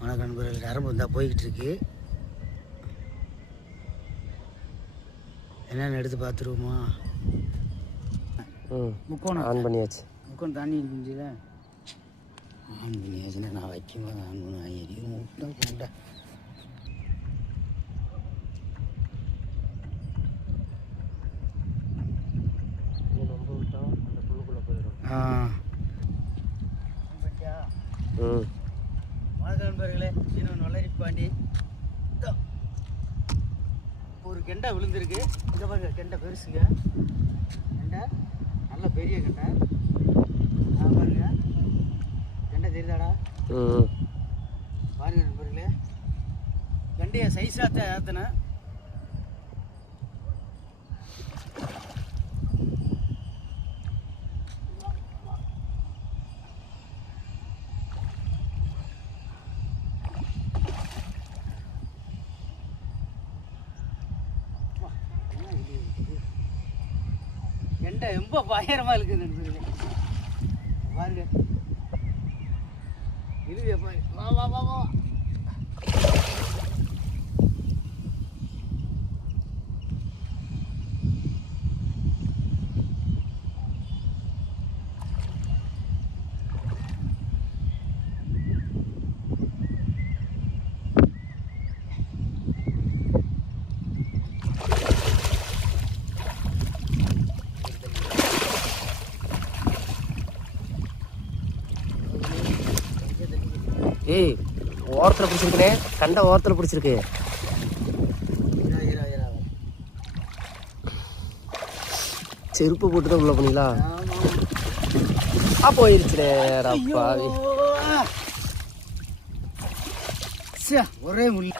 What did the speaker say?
வணக்கம் நண்பர்கள். நரம்பு வந்தால் போய்கிட்டு இருக்கு. என்னென்னு எடுத்து பார்த்துருவோமா? முக்கோணம் ஆன் பண்ணியாச்சு. முக்கோணம் தாண்டி இருந்துச்சுல ஆன் பண்ணியாச்சுன்னா நான் வைக்கும்போது ஆன் பண்ணுவேன். எரியும் முட்டை வணக்கம் நண்பர்களே. இன்னும் நொல்லரிப்பாண்டி ஒரு கெண்டை விழுந்திருக்கு. இங்கே பாருங்க, கெண்டை பெருசுங்க. கெண்டை நல்ல பெரிய கெண்டை. பாருங்க, கெண்டை தெரியுதாடா? பாருங்க நண்பர்களே, கெண்டையை சைஸாக ஏற்றினேன். கெண்டை ரொம்ப பயங்கரமாக இருக்குது நண்பர்களே. பாருங்க, இழுவிய போய் வா வா வா வா. ஏய், ஓரத்தில் பிடிச்சிருக்குனே, கண்ட ஓரத்தில் பிடிச்சிருக்கு. செருப்பு போட்டு தான் உள்ள போனீங்களா? போயிருச்சுடே. ஒரே முள்ளு.